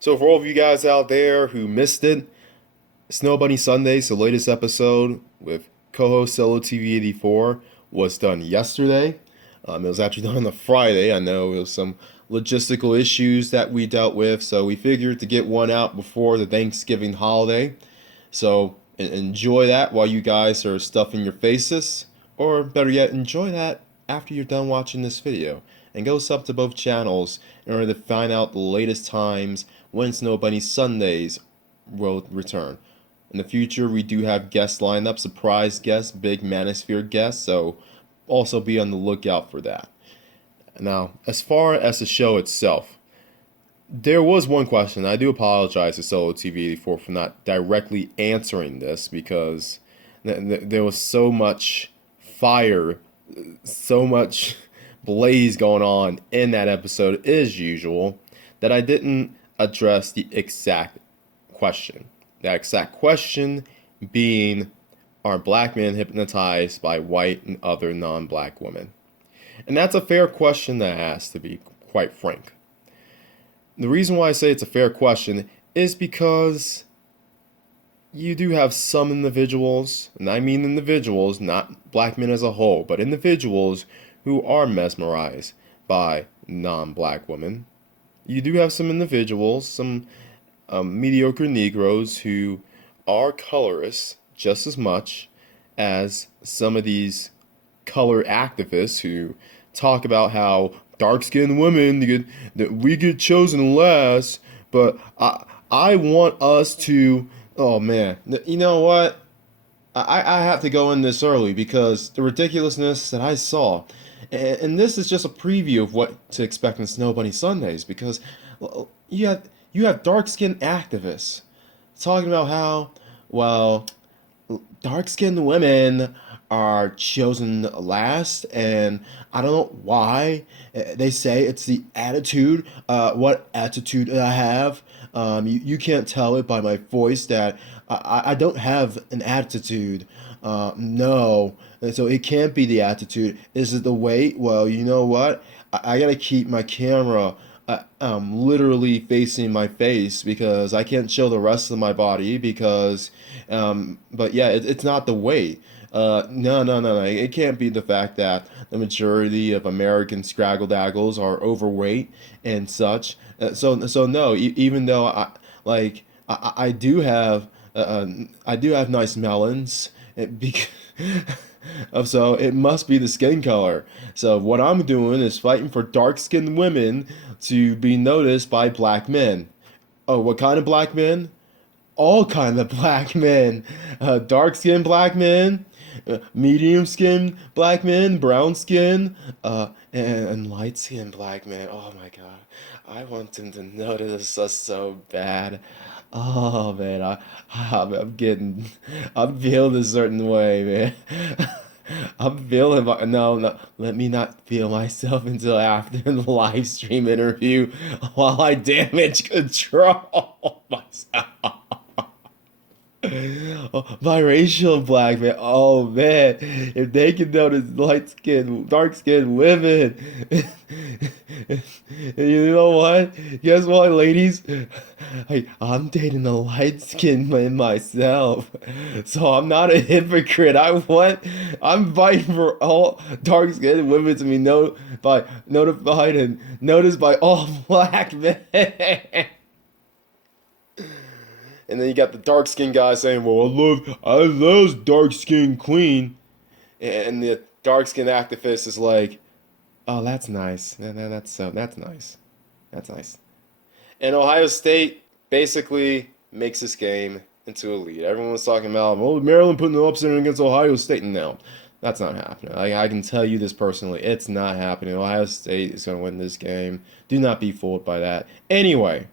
So for all of you guys out there who missed it, Snow Bunny Sundays, the latest episode with co-host Solotv84 was done yesterday. It was actually done on a Friday. I know it was some logistical issues that we dealt with, so we figured to get one out before the Thanksgiving holiday. So enjoy that while you guys are stuffing your faces, or better yet, enjoy that after you're done watching this video. And go sub to both channels in order to find out the latest times when Snow Bunny Sundays will return. In the future, we do have guests lined up, surprise guests, big Manosphere guests, so also be on the lookout for that. Now, as far as the show itself, there was one question. I do apologize to Solotv84 for not directly answering this because there was so much fire, so much blaze going on in that episode as usual that I didn't address the exact question. That exact question being, are black men hypnotized by white and other non-black women? And that's a fair question that has to be quite frank. The reason why I say it's a fair question is because you do have some individuals, and I mean individuals, not black men as a whole, but individuals who are mesmerized by non-black women. You do have some individuals, some mediocre Negroes who are colorists just as much as some of these color activists who talk about how dark-skinned women that we get chosen last, but I want us to. Oh man, you know what? I have to go in this early because the ridiculousness that I saw, and this is just a preview of what to expect in Snow Bunny Sundays, because you have dark-skinned activists talking about how, well, dark-skinned women are chosen last, and I don't know why. They say it's the attitude. What attitude I have? You can't tell it by my voice that I don't have an attitude. No. And so it can't be the attitude. Is it the weight? Well, you know what? I gotta keep my camera literally facing my face because I can't show the rest of my body because, but yeah, it's not the weight. No. It can't be the fact that the majority of American scraggle daggles are overweight and such. So no, even though I do have I do have nice melons. So it must be the skin color. So what I'm doing is fighting for dark-skinned women to be noticed by black men. Oh, what kind of black men? All kind of black men. Dark-skinned black men, medium-skinned black men, brown skin, and light-skinned black men. Oh my God, I want them to notice us so bad. Oh man, I'm feeling a certain way, man. I'm feeling, no, let me not feel myself until after the live stream interview while I damage control myself. Oh, biracial black man. Oh man, if they can notice light skinned, dark skinned women, you know what? Guess what, ladies? I'm dating a light skinned man myself, so I'm not a hypocrite. I'm fighting for all dark skinned women to be notified and noticed by all black men. And then you got the dark skinned guy saying, "Well, I love dark skinned queen," and the dark skinned activist is like, "Oh, that's nice. That's nice. That's nice." And Ohio State basically makes this game into a lead. Everyone's talking about, "Oh, Maryland putting the upset against Ohio State." No, that's not happening. I can tell you this personally. It's not happening. Ohio State is going to win this game. Do not be fooled by that. Anyway,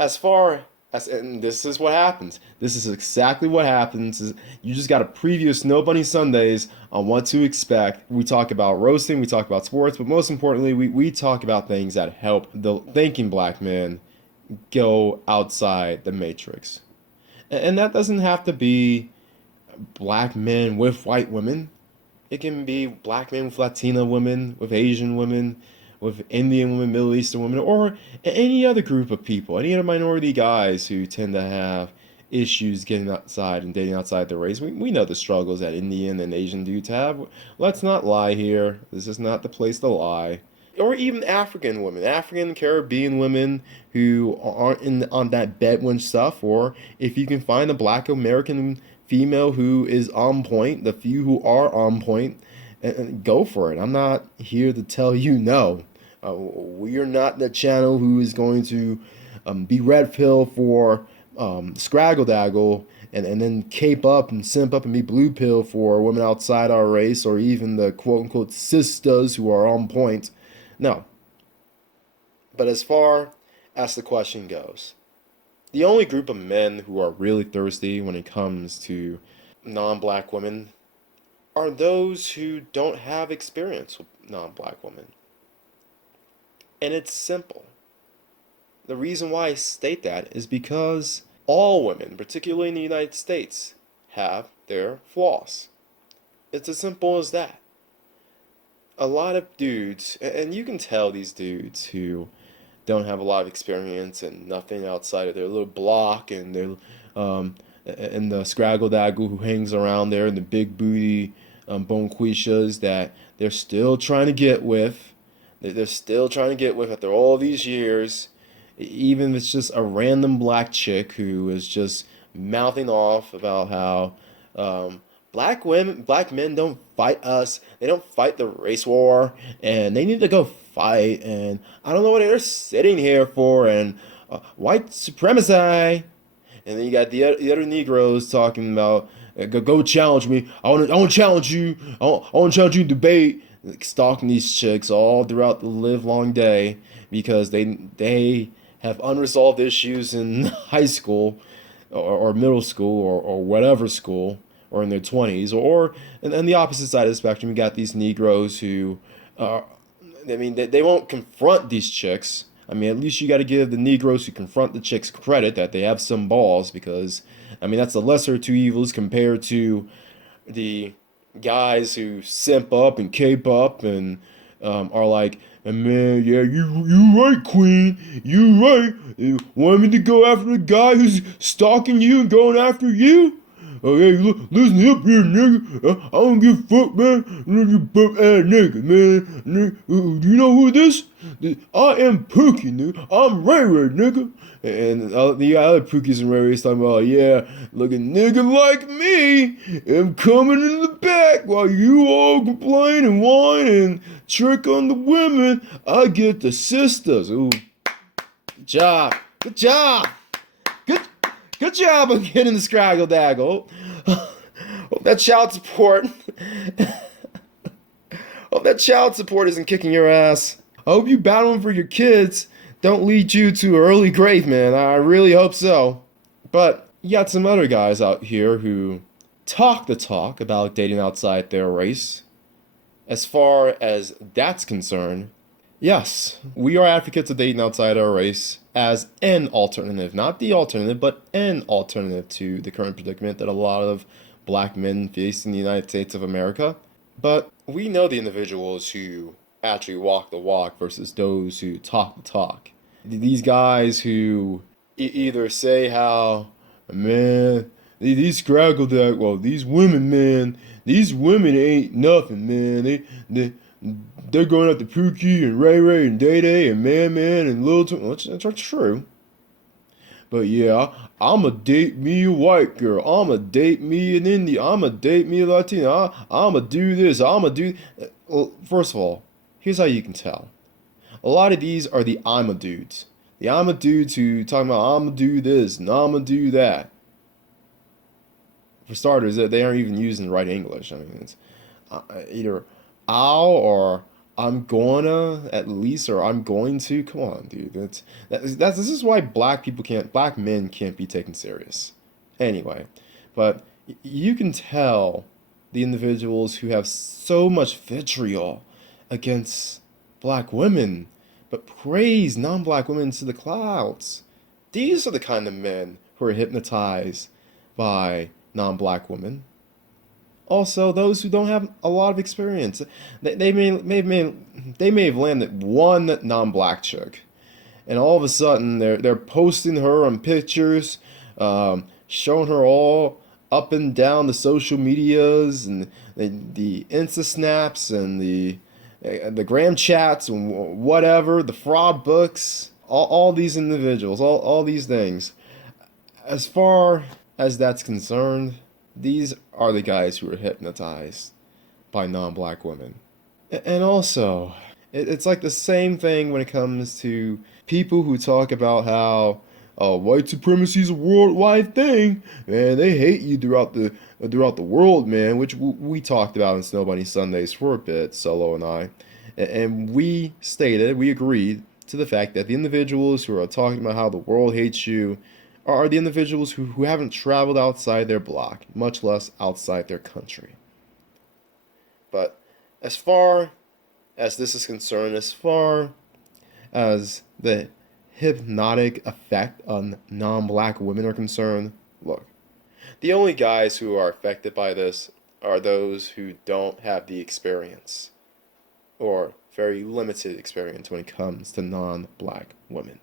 as far and this is what happens. This is exactly what happens. You just got to preview Snow Bunny Sundays on what to expect. We talk about roasting, we talk about sports, but most importantly, we talk about things that help the thinking black man go outside the matrix. And that doesn't have to be black men with white women. It can be black men with Latina women, with Asian women, with Indian women, Middle Eastern women, or any other group of people, any other minority guys who tend to have issues getting outside and dating outside the race. We know the struggles that Indian and Asian dudes have. Let's not lie here. This is not the place to lie. Or even African women, African Caribbean women who aren't on that Bedouin stuff, or if you can find a Black American female who is on point, the few who are on point, and go for it. I'm not here to tell you no. We are not the channel who is going to be red pill for scraggle daggle and then cape up and simp up and be blue pill for women outside our race, or even the quote unquote sisters who are on point. No. But as far as the question goes, the only group of men who are really thirsty when it comes to non-black women are those who don't have experience with non-black women. And it's simple. The reason why I state that is because all women, particularly in the United States, have their flaws. It's as simple as that. A lot of dudes, and you can tell these dudes who don't have a lot of experience and nothing outside of their little block and their and the scraggle daggle who hangs around there and the big booty bonquishas that they're still trying to get with. They're still trying to get with after all these years. Even if it's just a random black chick who is just mouthing off about how black men don't fight us. They don't fight the race war, and they need to go fight. And I don't know what they're sitting here for. And white supremacy. And then you got the other Negroes talking about go challenge me. I want to challenge you. I want to challenge you in debate. Like, stalking these chicks all throughout the live long day because they have unresolved issues in high school or middle school or whatever school, or in their 20s, or and the opposite side of the spectrum, you got these Negroes who they won't confront these chicks. I mean, at least you got to give the Negroes who confront the chicks credit that they have some balls, because I mean that's the lesser of two evils compared to the guys who simp up and cape up and are like, man, yeah, you right, Queen, you right. You want me to go after the guy who's stalking you and going after you? Oh, hey, listen up here, nigga. I don't give a fuck, man. You butt ass nigga, man. Do you know who this? I am Pookie, nigga. I'm Ray Ray, nigga. And the other Pookies and Ray Rays talking about, yeah, look, a nigga like me am coming in the back while you all complain and whine and trick on the women. I get the sisters. Ooh, good job. Good job. Good job on getting the scraggle daggle. Hope that child support. Hope that child support isn't kicking your ass. I hope you battling for your kids don't lead you to an early grave, man. I really hope so. But you got some other guys out here who talk the talk about dating outside their race. As far as that's concerned, yes, we are advocates of dating outside our race as an alternative, not the alternative, but an alternative to the current predicament that a lot of black men face in the United States of America. But we know the individuals who actually walk the walk versus those who talk the talk. These guys who either say how, man, these scraggle that, well, these women, man, these women ain't nothing, man. They're going after Pookie and Ray Ray and Day Day and Man Man and Lil Twin. That's true. But yeah, I'ma date me a white girl. I'ma date me an Indian. I'ma date me a Latino. I'ma do this. I'ma do. Well, first of all, here's how you can tell. A lot of these are the I'ma dudes. The I'ma dudes who talking about I'ma do this and I'ma do that. For starters, they aren't even using the right English. I mean, it's either I'll or I'm gonna at least, or I'm going to. Come on, dude. This is why black men can't be taken serious. Anyway, but you can tell the individuals who have so much vitriol against black women, but praise non-black women to the clouds. These are the kind of men who are hypnotized by non-black women. Also, those who don't have a lot of experience, they may have landed one non-black chick, and all of a sudden they're posting her on pictures, showing her all up and down the social medias and the Insta snaps and the gram chats and whatever, the fraud books, all these individuals, all these things. As far as that's concerned, these are the guys who are hypnotized by non-black women. And also, it's like the same thing when it comes to people who talk about how white supremacy is a worldwide thing, and they hate you throughout the world, man. Which we talked about in Snow Bunny Sundays for a bit, Solo and I, and we agreed to the fact that the individuals who are talking about how the world hates you are the individuals who haven't traveled outside their block, much less outside their country. But as far as this is concerned, as far as the hypnotic effect on non-black women are concerned, look, the only guys who are affected by this are those who don't have the experience or very limited experience when it comes to non-black women.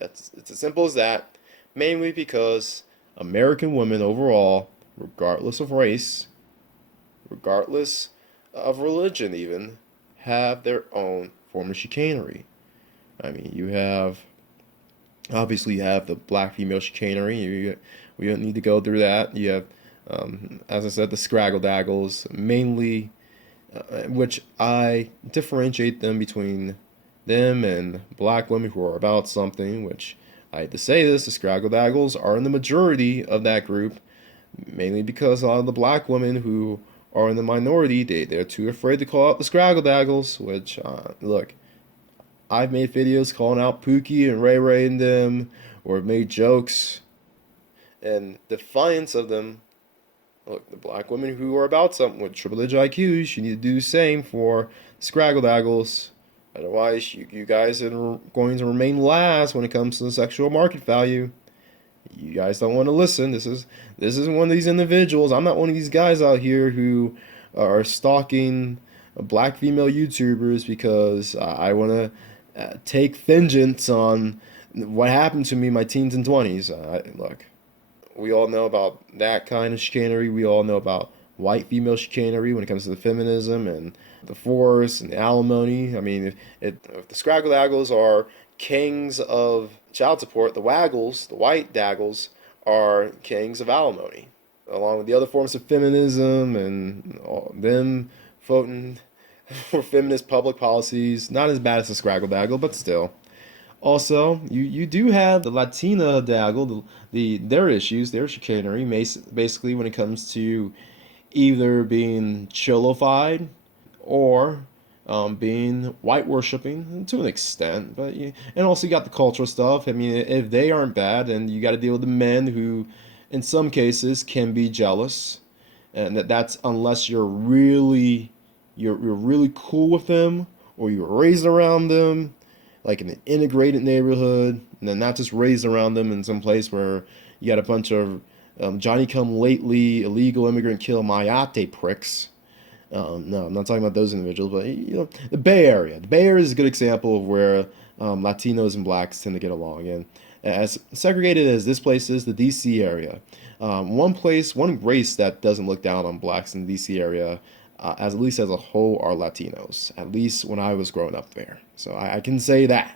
It's as simple as that, mainly because American women overall, regardless of race, regardless of religion even, have their own form of chicanery. I mean, obviously you have the black female chicanery. We don't need to go through that. You have, as I said, the scraggle daggles, mainly, which I differentiate them between them and black women who are about something, which I hate to say this, the scraggle daggles are in the majority of that group, mainly because a lot of the black women who are in the minority, they're too afraid to call out the scraggle daggles, which, look, I've made videos calling out Pookie and Ray Ray and them, or made jokes in defiance of them. Look, the black women who are about something with triple digit IQs, you need to do the same for scraggle daggles. Otherwise, you guys are going to remain last when it comes to the sexual market value. You guys don't want to listen. This isn't one of these individuals. I'm not one of these guys out here who are stalking black female YouTubers because I want to take vengeance on what happened to me in my teens and 20s. Look, we all know about that kind of chicanery. We all know about white female chicanery when it comes to the feminism and the force and the alimony. I mean, if the scraggle daggles are kings of child support, the waggles, the white daggles, are kings of alimony, along with the other forms of feminism and them voting for feminist public policies. Not as bad as the scraggle daggle, but still. Also, you do have the Latina daggle, their issues, their chicanery, basically when it comes to either being cholofied or being white worshiping to an extent. But and also you got the cultural stuff. I mean, if they aren't bad, then you got to deal with the men who, in some cases, can be jealous, and that's unless you're really cool with them or you were raised around them, like in an integrated neighborhood, and then not just raised around them in some place where you got a bunch of Johnny come lately illegal immigrant kill Mayate pricks. No, I'm not talking about those individuals, but the Bay Area. The Bay Area is a good example of where Latinos and blacks tend to get along. And as segregated as this place is, the DC area, one race that doesn't look down on blacks in the DC area, as at least as a whole, are Latinos. At least when I was growing up there, so I can say that.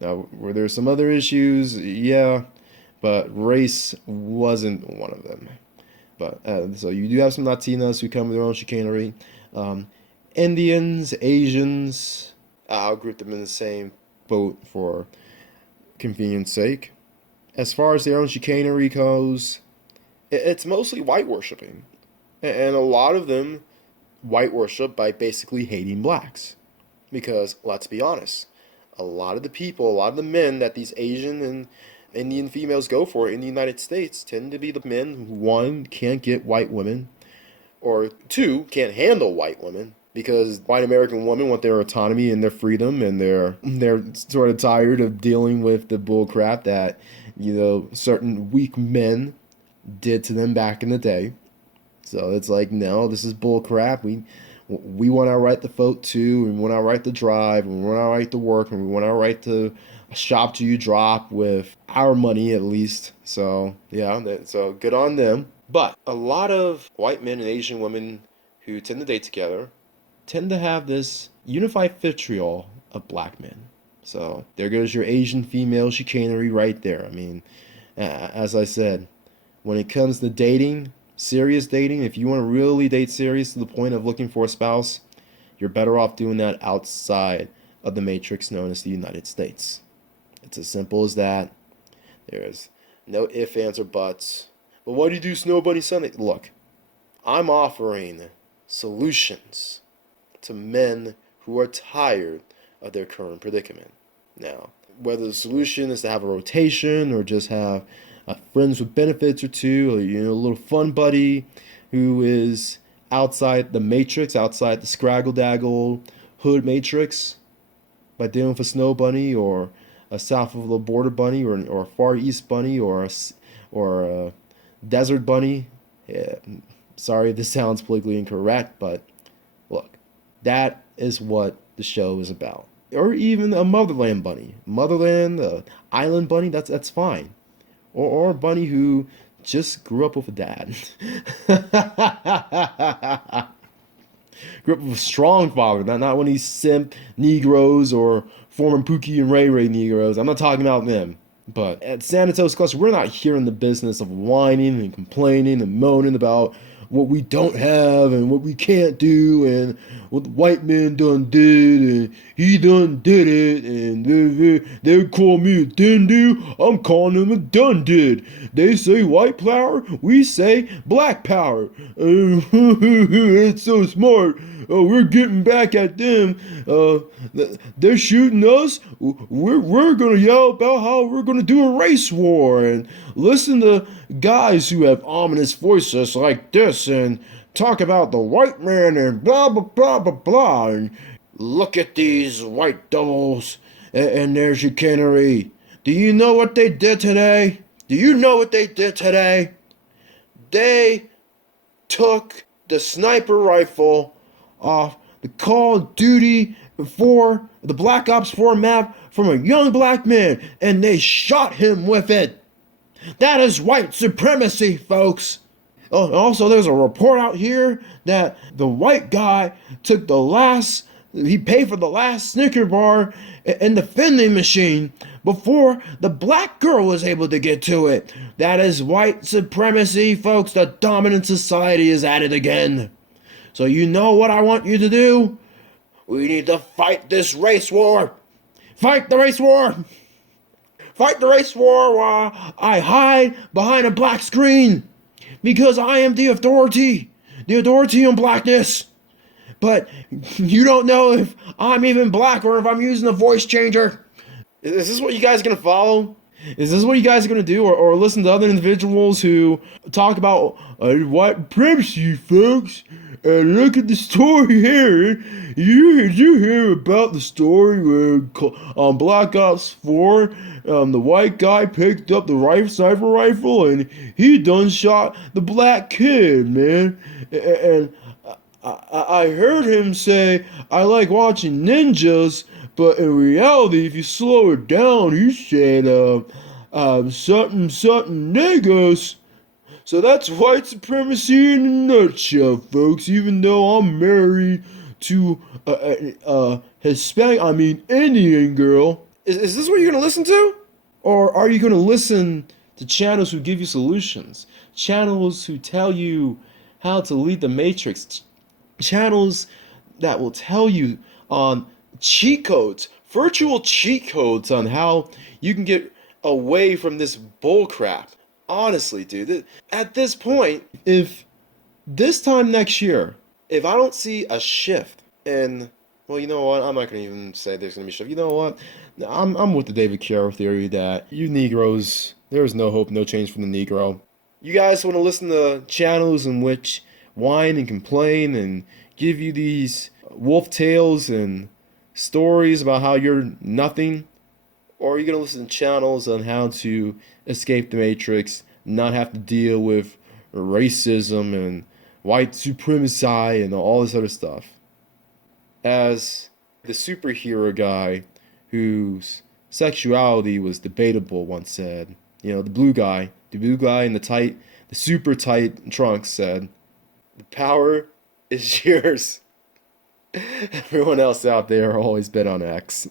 Now, were there some other issues? Yeah, but race wasn't one of them. But so you do have some Latinas who come with their own chicanery. Indians, Asians, I'll group them in the same boat for convenience sake. As far as their own chicanery goes, it's mostly white worshiping. And a lot of them white worship by basically hating blacks. Because, let's be honest, a lot of the men that these Asian and Indian females go for in the United States tend to be the men who, one, can't get white women, or two, can't handle white women, because white American women want their autonomy and their freedom, and they're sort of tired of dealing with the bullcrap that certain weak men did to them back in the day. So it's like, no, this is bull crap. We want our right to vote too, and we want our right to drive, and we want our right to work, and we want our right to shop till you drop with our money at least. So yeah, so good on them. But a lot of white men and Asian women who tend to date together tend to have this unified vitriol of black men. So there goes your Asian female chicanery right there. I mean, as I said, when it comes to dating, serious dating, if you want to really date serious to the point of looking for a spouse, you're better off doing that outside of the matrix known as the United States. It's as simple as that. There's no ifs, ands, or buts. But why do you do Snow Bunny Sunday? Look, I'm offering solutions to men who are tired of their current predicament. Now, whether the solution is to have a rotation or just have friends with benefits or two, or a little fun buddy who is outside the matrix, outside the scraggle daggle hood matrix, by dealing with a snow bunny or a south of the border bunny or a far east bunny or a desert bunny. Yeah, sorry if this sounds politically incorrect, but look, that is what the show is about. Or even a motherland bunny, island bunny. That's fine. Or a bunny who just grew up with a dad. Grew up with a strong father, not one of these simp Negroes or former Pookie and Ray Ray Negroes. I'm not talking about them. But at Santos Cluster, we're not here in the business of whining and complaining and moaning about what we don't have and what we can't do and what the white man done did and he done did it and they call me a dindu, I'm calling him a done did. They say white power, we say black power. It's so smart. We're getting back at them. They're shooting us. We're gonna yell about how we're gonna do a race war and listen to guys who have ominous voices like this and talk about the white man and blah blah blah blah blah. And look at these white devils and their chicanery. Do you know what they did today? Do you know what they did today? They took the sniper rifle off the Call of Duty 4, the Black Ops 4 map from a young black man, and they shot him with it. That is white supremacy, folks. Oh, also, there's a report out here that the white guy he paid for the last Snicker bar in the vending machine before the black girl was able to get to it. That is white supremacy, folks. The dominant society is at it again. So you know what I want you to do? We need to fight this race war. Fight the race war. Fight the race war while I hide behind a black screen. Because I am the authority on blackness. But you don't know if I'm even black or if I'm using a voice changer. Is this what you guys are going to follow? Is this what you guys are going to do? Or listen to other individuals who talk about white supremacy, folks? And look at the story here. Did you hear about the story where on Black Ops 4, the white guy picked up the sniper rifle and he done shot the black kid, man. And I heard him say, I like watching ninjas, but in reality, if you slow it down, he said, something niggas. So that's white supremacy in a nutshell, folks. Even though I'm married to a Indian girl. Is this what you're going to listen to? Or are you going to listen to channels who give you solutions? Channels who tell you how to lead the matrix? Channels that will tell you on cheat codes, virtual cheat codes on how you can get away from this bullcrap. Honestly, dude, at this point, if this time next year, if I don't see a shift in, well, you know what? I'm not going to even say there's going to be a shift. You know what? I'm with the David Carroll theory that you Negroes, there is no hope, no change for the Negro. You guys want to listen to channels in which whine and complain and give you these wolf tales and stories about how you're nothing? Or are you going to listen to channels on how to escape the matrix, not have to deal with racism and white supremacy and all this other stuff. As the superhero guy whose sexuality was debatable once said, the blue guy in the super tight trunks said, the power is yours. Everyone else out there always bet on X.